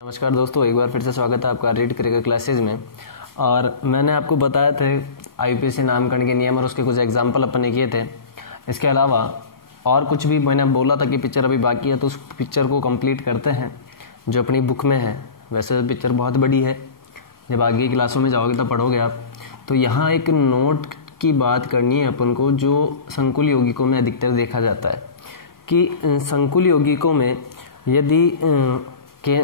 नमस्कार दोस्तों, एक बार फिर से स्वागत है आपका रीड करेगा क्लासेज में। और मैंने आपको बताया थे आईपीसी नामकरण के नियम और उसके कुछ एग्जाम्पल अपन ने किए थे। इसके अलावा और कुछ भी मैंने बोला था कि पिक्चर अभी बाकी है, तो उस पिक्चर को कंप्लीट करते हैं जो अपनी बुक में है। वैसे पिक्चर बहुत बड़ी है, जब आगे की क्लासों में जाओगे तब पढ़ोगे आप। तो यहाँ एक नोट की बात करनी है अपन को, जो संकुल यौगिकों में अधिकतर देखा जाता है कि संकुल यौगिकों में यदि के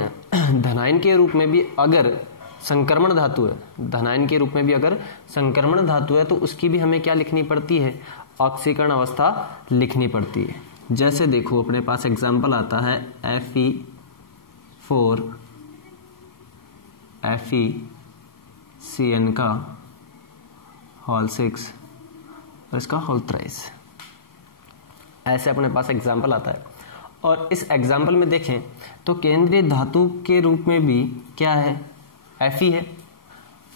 धनायन के रूप में भी अगर संक्रमण धातु है, धनायन के रूप में भी अगर संक्रमण धातु है, तो उसकी भी हमें क्या लिखनी पड़ती है? ऑक्सीकरण अवस्था लिखनी पड़ती है। जैसे देखो अपने पास एग्जाम्पल आता है Fe4 FeCN का होल 6 और इसका होल 23। ऐसे अपने पास एग्जाम्पल आता है। और इस एग्जाम्पल में देखें तो केंद्रीय धातु के रूप में भी क्या है? Fe है,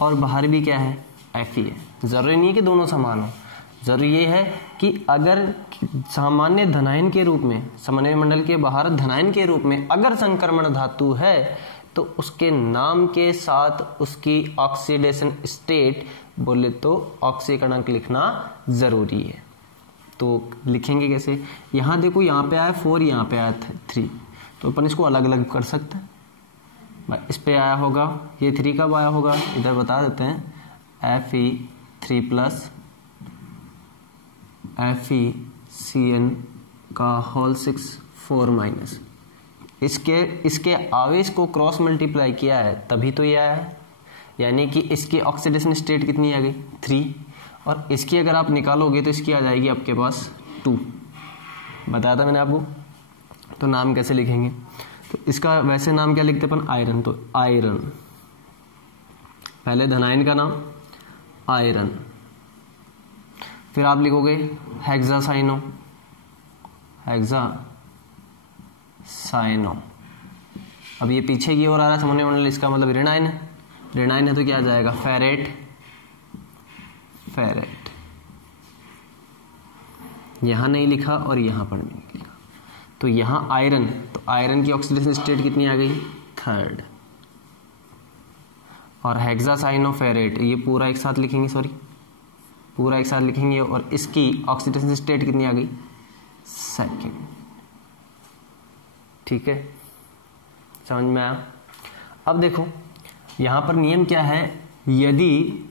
और बाहर भी क्या है? Fe है। जरूरी नहीं है कि दोनों समान हो, जरूरी ये है कि अगर सामान्य धनायन के रूप में, सामान्य मंडल के बाहर धनायन के रूप में अगर संक्रमण धातु है, तो उसके नाम के साथ उसकी ऑक्सीडेशन स्टेट बोले तो ऑक्सीकरणांक लिखना जरूरी है। तो लिखेंगे कैसे? यहाँ देखो, यहाँ पे आया 4, यहाँ पे आया 3, तो अपन इसको अलग अलग कर सकते हैं। इस पे आया होगा, ये 3 कब आया होगा इधर बता देते हैं। Fe3 प्लस FeCN का होल 6 4 माइनस, इसके आवेश को क्रॉस मल्टीप्लाई किया है तभी तो ये आया है। यानी कि इसकी ऑक्सीडेशन स्टेट कितनी आ गई? 3। और इसकी अगर आप निकालोगे तो इसकी आ जाएगी आपके पास 2। बताया था मैंने आपको। तो नाम कैसे लिखेंगे? तो इसका वैसे नाम क्या लिखते अपन? आयरन। तो आयरन, पहले धनायन का नाम आयरन, फिर आप लिखोगे हेक्सासाइनो, हेक्सासाइनो। अब ये पीछे की ओर आ रहा है सामान्य मंडल, इसका मतलब ऋणायन है। ऋणायन है तो क्या आ जाएगा? Ferret, ferret. यहां नहीं लिखा और यहां पर नहीं लिखा, तो यहां आयरन, तो आयरन की ऑक्सीडेशन स्टेट कितनी आ गई? 3rd। और हेक्सासाइनोफेरेट, ये पूरा एक साथ लिखेंगे, सॉरी पूरा एक साथ लिखेंगे, और इसकी ऑक्सीडेशन स्टेट कितनी आ गई? 2nd। ठीक है, समझ में आया? अब देखो यहां पर नियम क्या है? यदि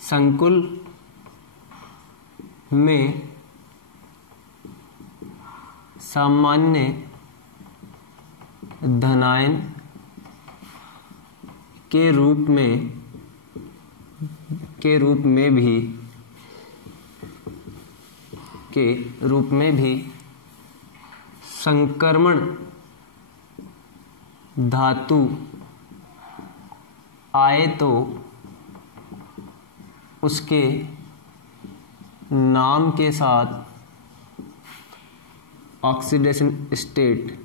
संकुल में सामान्य धनायन के रूप में भी संक्रमण धातु आए तो उसके नाम के साथ ऑक्सीडेशन स्टेट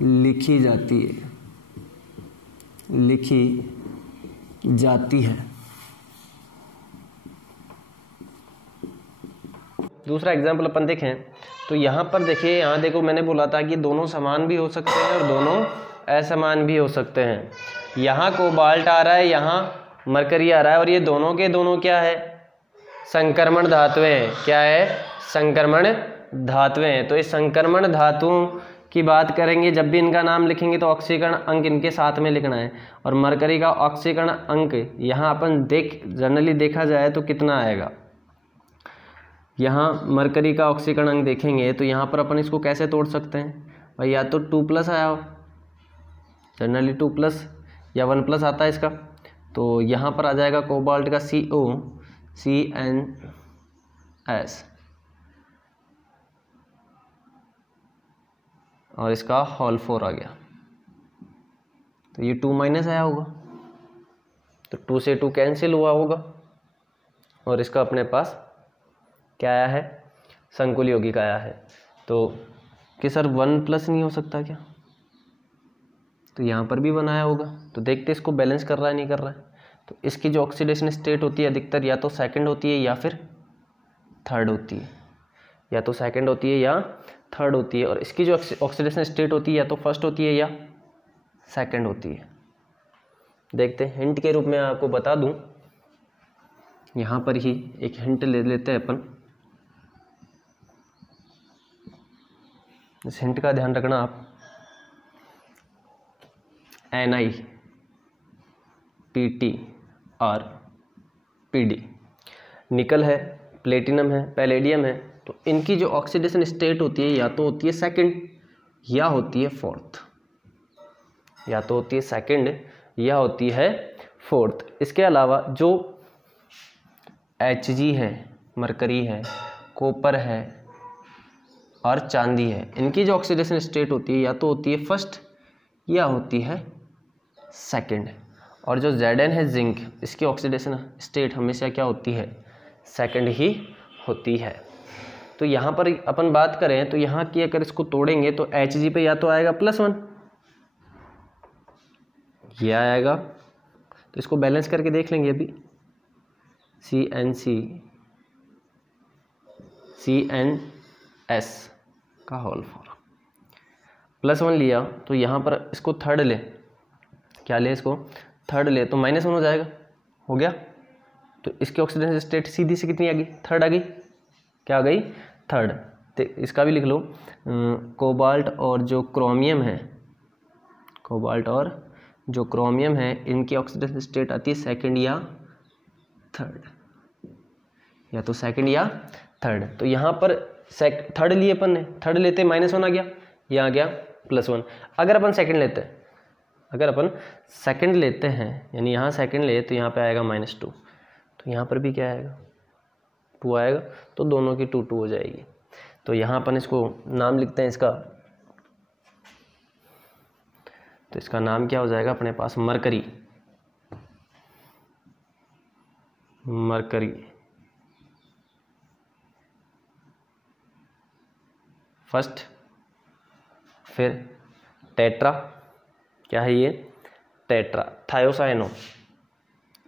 लिखी जाती है। दूसरा एग्जाम्पल अपन देखें तो यहाँ पर देखिए, यहाँ देखो मैंने बोला था कि दोनों समान भी हो सकते हैं और दोनों असमान भी हो सकते हैं। यहाँ कोबाल्ट आ रहा है, यहाँ मरकरी आ रहा है, और ये दोनों के दोनों क्या है? संक्रमण धातुएं हैं। क्या है? संक्रमण धातुएं हैं। तो इस संक्रमण धातुओं की बात करेंगे, जब भी इनका नाम लिखेंगे तो ऑक्सीकरण अंक इनके साथ में लिखना है। और मरकरी का ऑक्सीकरण अंक यहाँ अपन जनरली देखा जाए तो कितना आएगा? यहाँ मरकरी का ऑक्सीकरण अंक देखेंगे तो यहाँ पर अपन इसको कैसे तोड़ सकते हैं भाई? या तो 2+ आया हो, जनरली 2+ या 1+ आता है इसका, तो यहाँ पर आ जाएगा कोबाल्ट का COCNS और इसका होल 4 आ गया, तो ये 2- आया होगा, तो 2 से 2 कैंसिल हुआ होगा, और इसका अपने पास क्या आया है? संकुल यौगिक आया है। तो कि सर 1+ नहीं हो सकता क्या? तो यहाँ पर भी 1 आया होगा, तो देखते इसको बैलेंस कर रहा है नहीं कर रहा है। तो इसकी जो ऑक्सीडेशन स्टेट होती है अधिकतर या तो 2nd होती है या फिर 3rd होती है, या तो 2nd होती है या थर्ड होती है, और इसकी जो ऑक्सीडेशन स्टेट होती है या तो फर्स्ट होती है या सेकंड होती है। देखते हैं, हिंट के रूप में आपको बता दूं, यहाँ पर ही एक हिंट ले लेते हैं अपन। इस हिंट का ध्यान रखना आप। Ni, Pt और Pd, निकल है, प्लेटिनम है, पैलेडियम है, तो इनकी जो ऑक्सीडेशन स्टेट होती है या तो होती है सेकंड या होती है फोर्थ, या तो होती है सेकंड या होती है फोर्थ। इसके अलावा जो Hg है, मरकरी है, कॉपर है और चांदी है, इनकी जो ऑक्सीडेशन स्टेट होती है या तो होती है फर्स्ट या होती है सेकंड। और जो Zn है, जिंक, इसकी ऑक्सीडेशन स्टेट हमेशा क्या होती है? सेकंड ही होती है। तो यहाँ पर अपन बात करें तो यहाँ की अगर इसको तोड़ेंगे तो Hg पे या तो आएगा +1, ये आएगा, तो इसको बैलेंस करके देख लेंगे अभी। CnS का होल 4 +1 लिया, तो यहाँ पर इसको थर्ड ले, क्या ले, इसको थर्ड ले, तो -1 हो जाएगा, हो गया। तो इसकी ऑक्सीडेशन स्टेट सीधी से कितनी आ गई? थर्ड आ गई। क्या आ गई? थर्ड। तो इसका भी लिख लो, कोबाल्ट और जो क्रोमियम है, कोबाल्ट और जो क्रोमियम है, इनकी ऑक्सीडेशन स्टेट आती है सेकंड या थर्ड, या तो सेकंड या थर्ड। तो यहाँ पर थर्ड लिए अपन ने, थर्ड लेते -1 आ गया, यहाँ आ गया +1। अगर अपन सेकंड लेते हैं, अगर अपन सेकंड लेते हैं, यानी यहाँ सेकंड ले, तो यहाँ पे आएगा -2, तो यहाँ पर भी क्या आएगा? 2 आएगा, तो दोनों की 2 हो जाएगी। तो यहाँ अपन इसको नाम लिखते हैं इसका, तो इसका नाम क्या हो जाएगा अपने पास? Mercury, mercury first. फिर टेट्रा, क्या है ये? टेट्रा थायोसाइनो,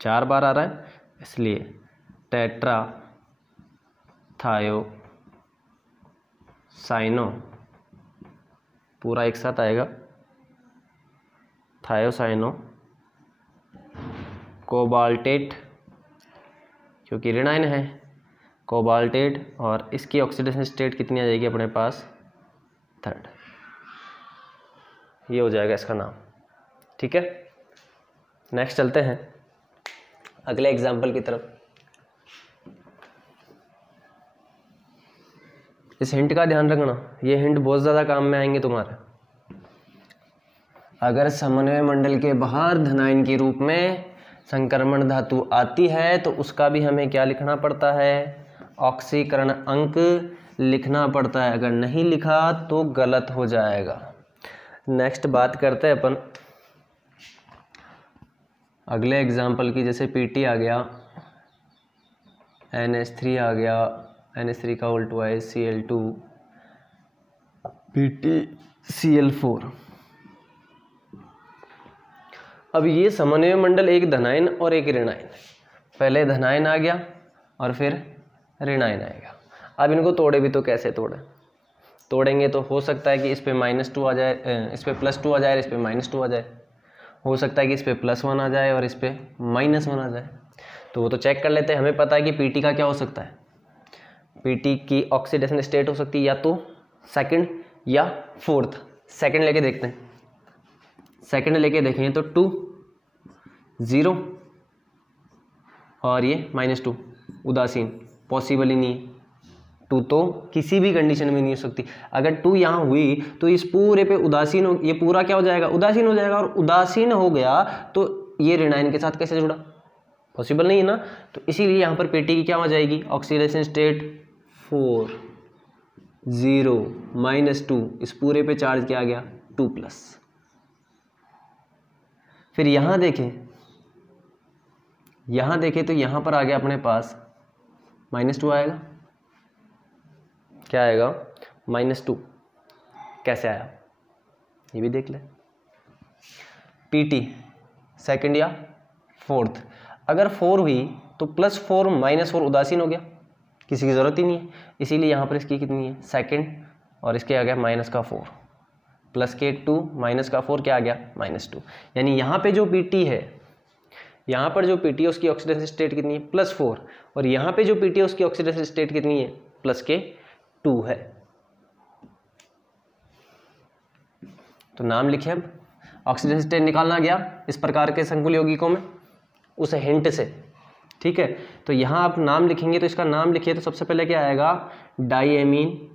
4 बार आ रहा है इसलिए टेट्रा थायोसाइनो, पूरा एक साथ आएगा, थायोसाइनो। कोबाल्टेट, क्योंकि ऋणायन है, कोबाल्टेट, और इसकी ऑक्सीडेशन स्टेट कितनी आ जाएगी अपने पास? थर्ड। ये हो जाएगा इसका नाम, ठीक है। नेक्स्ट चलते हैं अगले एग्जाम्पल की तरफ। इस हिंट का ध्यान रखना, ये हिंट बहुत ज़्यादा काम में आएंगे तुम्हारे। अगर समन्वय मंडल के बाहर धनायन के रूप में संक्रमण धातु आती है तो उसका भी हमें क्या लिखना पड़ता है? ऑक्सीकरण अंक लिखना पड़ता है। अगर नहीं लिखा तो गलत हो जाएगा। नेक्स्ट बात करते हैं अपन अगले एग्जाम्पल की, जैसे Pt आ गया, NH3 आ गया, NH3 का उल्टा है Cl2, PtCl4। अब ये समन्वय मंडल एक धनायन और एक ऋणायन, पहले धनायन आ गया और फिर ऋणायन आएगा। अब इनको तोड़े भी तो कैसे तोड़ेंगे तो हो सकता है कि इस पे -2 आ जाए, इस पे +2 आ जाए और इस पे -2 आ जाए, हो सकता है कि इस पे +1 आ जाए और इस पे -1 आ जाए। तो वो तो चेक कर लेते हैं। हमें पता है कि Pt का क्या हो सकता है, Pt की ऑक्सीडेशन स्टेट हो सकती है या तो सेकंड या फोर्थ। सेकंड लेके देखते हैं, सेकंड लेके देखें तो 2 0 और ये -2, उदासीन, पॉसिबल ही नहीं है। 2 तो किसी भी कंडीशन में नहीं हो सकती। अगर 2 यहाँ हुई तो इस पूरे पे उदासीन हो, ये पूरा क्या हो जाएगा? उदासीन हो जाएगा। और उदासीन हो गया तो ये ऋणायन के साथ कैसे जुड़ा? पॉसिबल नहीं है ना। तो इसीलिए यहाँ पर Pt की क्या हो जाएगी? ऑक्सीडेशन स्टेट 4 0 -2, इस पूरे पे चार्ज क्या आ गया? 2+। फिर यहाँ देखें तो यहाँ पर आ गया अपने पास -2 आएगा। क्या आएगा? -2 कैसे आया ये भी देख ले। Pt सेकंड या फोर्थ, अगर 4 हुई तो +4 -4 उदासीन हो गया, किसी की ज़रूरत ही नहीं है। इसीलिए यहाँ पर इसकी कितनी है? सेकंड और इसके आ गया -4 प्लस के 2 -4 क्या आ गया -2। यानी यहाँ पे जो Pt है, यहाँ पर जो Pt है उसकी ऑक्सीडेशन स्टेट कितनी है +4, और यहाँ पे जो Pt है उसकी ऑक्सीडेशन स्टेट कितनी है +2 है। तो नाम लिखे अब, ऑक्सीडेशन स्टेट निकालना गया इस प्रकार के संकुल यौगिकों में उस हिंट से, ठीक है। तो यहाँ आप नाम लिखेंगे, तो इसका नाम लिखिए तो सबसे पहले क्या आएगा, डाईएमीन,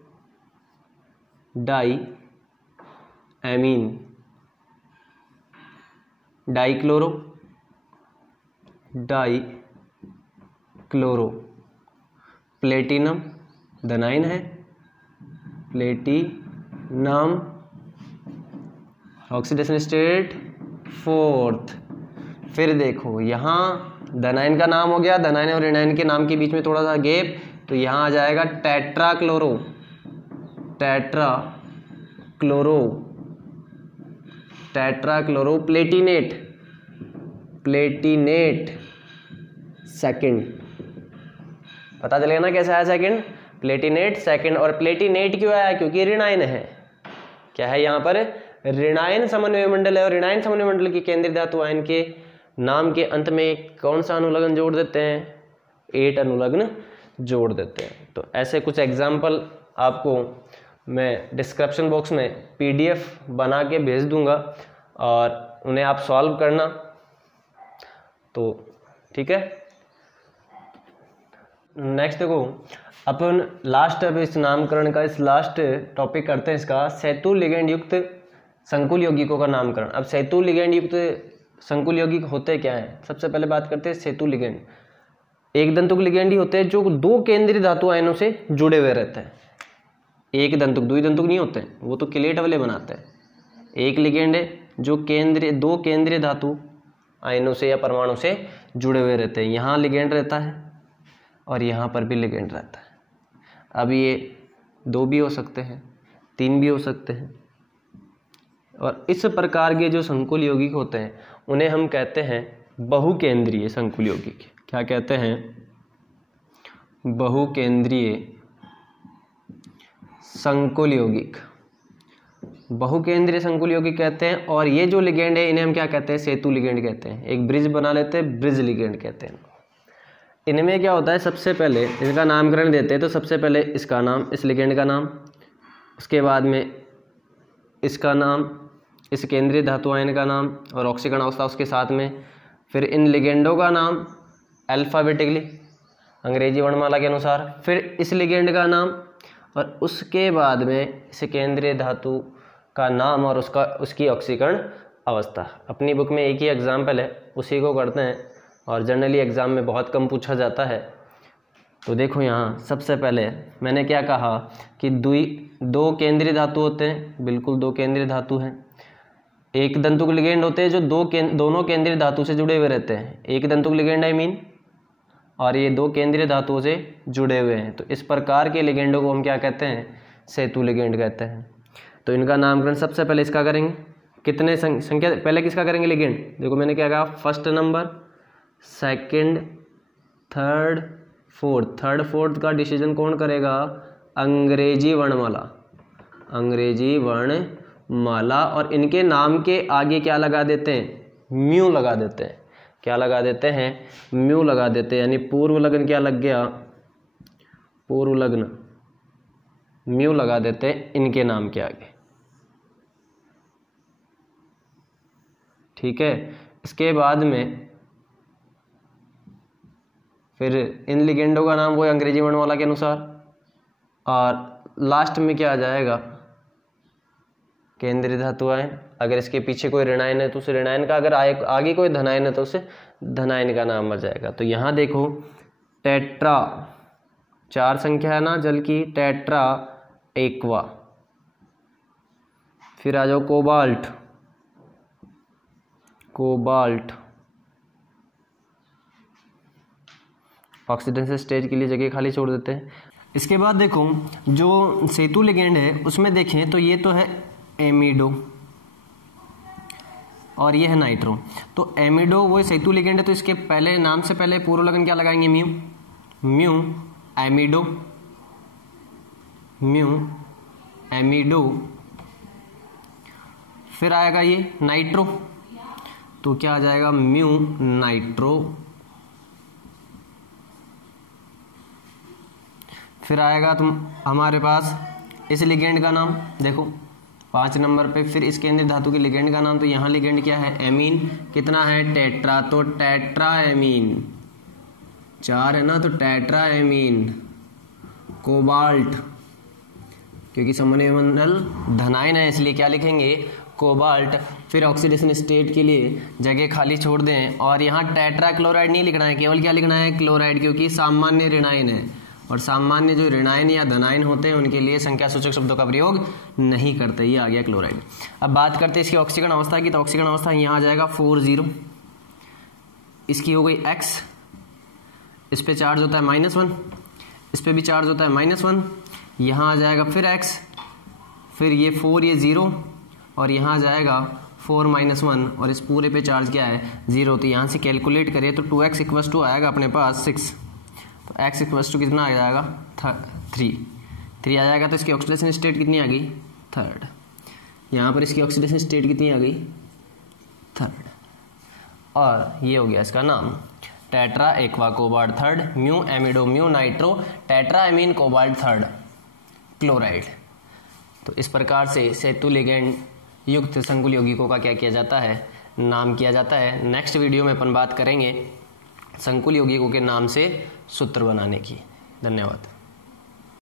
डाईक्लोरो, प्लेटिनम, धनाइन है, प्लेटिनम, ऑक्सीडेशन स्टेट 4th। फिर देखो यहाँ धनाइन का नाम हो गया, धनाइन और एनाइन के नाम के बीच में थोड़ा सा गैप, तो यहाँ आ जाएगा टेट्राक्लोरो प्लेटिनेट सेकंड। पता चलेगा ना कैसे आया सेकंड, प्लेटिनेट सेकंड। और प्लेटिनेट क्यों आया, क्योंकि ऋणायन है। क्या है यहाँ पर, ऋणायन समन्वय मंडल है, और ऋणायन समन्वय मंडल की केंद्रीय धातु आयन के नाम के अंत में कौन सा अनुलग्न जोड़ देते हैं, 8 अनुलग्न जोड़ देते हैं। तो ऐसे कुछ एग्जाम्पल आपको मैं डिस्क्रिप्शन बॉक्स में PDF बना के भेज दूंगा, और उन्हें आप सॉल्व करना, तो ठीक है। नेक्स्ट देखो अपन लास्ट, अब इस नामकरण का इस लास्ट टॉपिक करते हैं इसका, सेतु लिगेंड युक्त संकुल यौगिकों का नामकरण। अब सेतु लिगेंड युक्त संकुल यौगिक होते क्या हैं, सबसे पहले बात करते हैं सेतु लिगेंड। एक दंतुक लिगेंड ही होते हैं जो 2 केंद्रीय धातु आयनों से जुड़े हुए रहते हैं। एक दंतुक, 2 दंतुक नहीं होते, वो तो किलेट वाले बनाते हैं। एक लिगेंड है जो 2 केंद्रीय धातु आयनों से या परमाणु से जुड़े हुए रहते हैं। यहाँ लिगेंड रहता है और यहाँ पर भी लिगेंड रहता है। अब ये 2 भी हो सकते हैं, 3 भी हो सकते हैं, और इस प्रकार के जो संकुल यौगिक होते हैं उन्हें हम कहते हैं बहुकेंद्रीय संकुल यौगिक। क्या कहते हैं, बहुकेंद्रीय संकुल यौगिक, बहुकेंद्रीय संकुल यौगिक कहते हैं। और ये जो लिगेंड है इन्हें हम क्या कहते हैं, सेतु लिगेंड कहते हैं। एक ब्रिज बना लेते हैं, ब्रिज लिगेंड कहते हैं। इनमें क्या होता है, सबसे पहले इनका नामकरण देते हैं, तो सबसे पहले इसका नाम, इस लिगेंड का नाम, उसके बाद में इसका नाम, इस केंद्रीय धातु आयन का नाम और ऑक्सीकरण अवस्था उसके साथ में, फिर इन लिगेंडों का नाम अल्फ़ाबेटिकली अंग्रेजी वर्णमाला के अनुसार, फिर इस लिगेंड का नाम, और उसके बाद में इस केंद्रीय धातु का नाम और उसकी ऑक्सीकरण अवस्था। अपनी बुक में एक ही एग्जाम्पल है, उसी को करते हैं, और जनरली एग्ज़ाम में बहुत कम पूछा जाता है। तो देखो यहाँ सबसे पहले मैंने क्या कहा कि 2 केंद्रीय धातु होते हैं, बिल्कुल 2 केंद्रीय धातु हैं। एक दंतुक लिगेंड होते हैं जो दोनों केंद्रीय धातु से जुड़े हुए रहते हैं। एक दंतुक लिगेंड आई मीन, और ये 2 केंद्रीय धातुओं से जुड़े हुए हैं। तो इस प्रकार के लिगेंडों को हम क्या कहते हैं, सेतु लिगेंड कहते हैं। तो इनका नामकरण सबसे पहले इसका करेंगे, कितने संख्या पहले किसका करेंगे, लिगेंड। देखो मैंने क्या कहा, first number, second, third, fourth. Third fourth का डिसीजन कौन करेगा, अंग्रेजी वर्णमाला, अंग्रेजी वर्णमाला। और इनके नाम के आगे क्या लगा देते हैं, म्यू लगा देते हैं। क्या लगा देते हैं, म्यू लगा देते हैं। यानी पूर्व लग्न क्या लग गया, पूर्व लग्न, म्यू लगा देते हैं इनके नाम के आगे, ठीक है। इसके बाद में फिर इन लिगेंडों का नाम वो अंग्रेजी वर्णमाला के अनुसार, और लास्ट में क्या आ जाएगा, केंद्रीय धातु आयन। अगर इसके पीछे कोई ऋणायन है तो उस ऋणायन का, अगर आगे कोई धनायन है तो उसे धनायन का नाम आ जाएगा। तो यहाँ देखो टेट्रा, 4 संख्या है ना जल की, टेट्रा एक्वा। फिर आ जाओ कोबाल्ट, कोबाल्ट, ऑक्सीडेशन स्टेज के लिए जगह खाली छोड़ देते हैं। इसके बाद देखो जो सेतु लिगेंड है उसमें देखें तो ये तो है एमिडो और ये है नाइट्रो। तो एमिडो वो सेतु लिगेंड है, तो इसके पहले नाम से पहले पूर्व लग्न क्या लगाएंगे, म्यू, म्यू एमिडो, म्यू एमिडो, फिर आएगा ये नाइट्रो, तो क्या आ जाएगा म्यू नाइट्रो, फिर आएगा तुम हमारे पास इस लिगेंड का नाम देखो 5 नंबर पे, फिर इस केंद्रीय धातु के लिगेंड का नाम, तो यहाँ लिगेंड क्या है एमीन, कितना है टेट्रा, तो टेट्रा एमीन, 4 है ना, तो टेट्रा एमीन। कोबाल्ट, क्योंकि समन्वय मंडल धनायन है इसलिए क्या लिखेंगे कोबाल्ट। फिर ऑक्सीडेशन स्टेट के लिए जगह खाली छोड़ दें, और यहाँ टेट्रा क्लोराइड नहीं लिखना है, केवल क्या लिखना है क्लोराइड, क्योंकि सामान्य ऋणायन है, और सामान्य जो ऋणायन या धनायन होते हैं उनके लिए संख्या सूचक शब्दों का प्रयोग नहीं करते। ये आ गया क्लोराइड। अब बात करते हैं इसकी ऑक्सीकरण अवस्था की, तो ऑक्सीकरण अवस्था यहाँ आ जाएगा 40, इसकी हो गई X, इस पे चार्ज होता है -1, इस पे भी चार्ज होता है -1, यहाँ आ जाएगा फिर X, फिर ये 4 ये 0, और यहाँ आ जाएगा 4 -1, और इस पूरे पे चार्ज क्या है 0, तो यहाँ से कैलकुलेट करें तो 2x इक्वल टू आएगा अपने पास 6, तो x इक्वल टू कितना आ जाएगा 3 आ जाएगा। तो इसकी ऑक्सीडेशन स्टेट कितनी आ गई 3rd, यहाँ पर इसकी ऑक्सीडेशन स्टेट कितनी आ गई 3rd, और ये हो गया इसका नाम tetra aqua cobalt 3rd mu amido mu nitro tetra amine cobalt 3rd chloride. तो इस प्रकार से सेतु लिगेंड युक्त संकुल यौगिकों का क्या किया जाता है, नाम किया जाता है। नेक्स्ट वीडियो में अपन बात करेंगे संकुल यौगिकों के नाम से सूत्र बनाने की। धन्यवाद।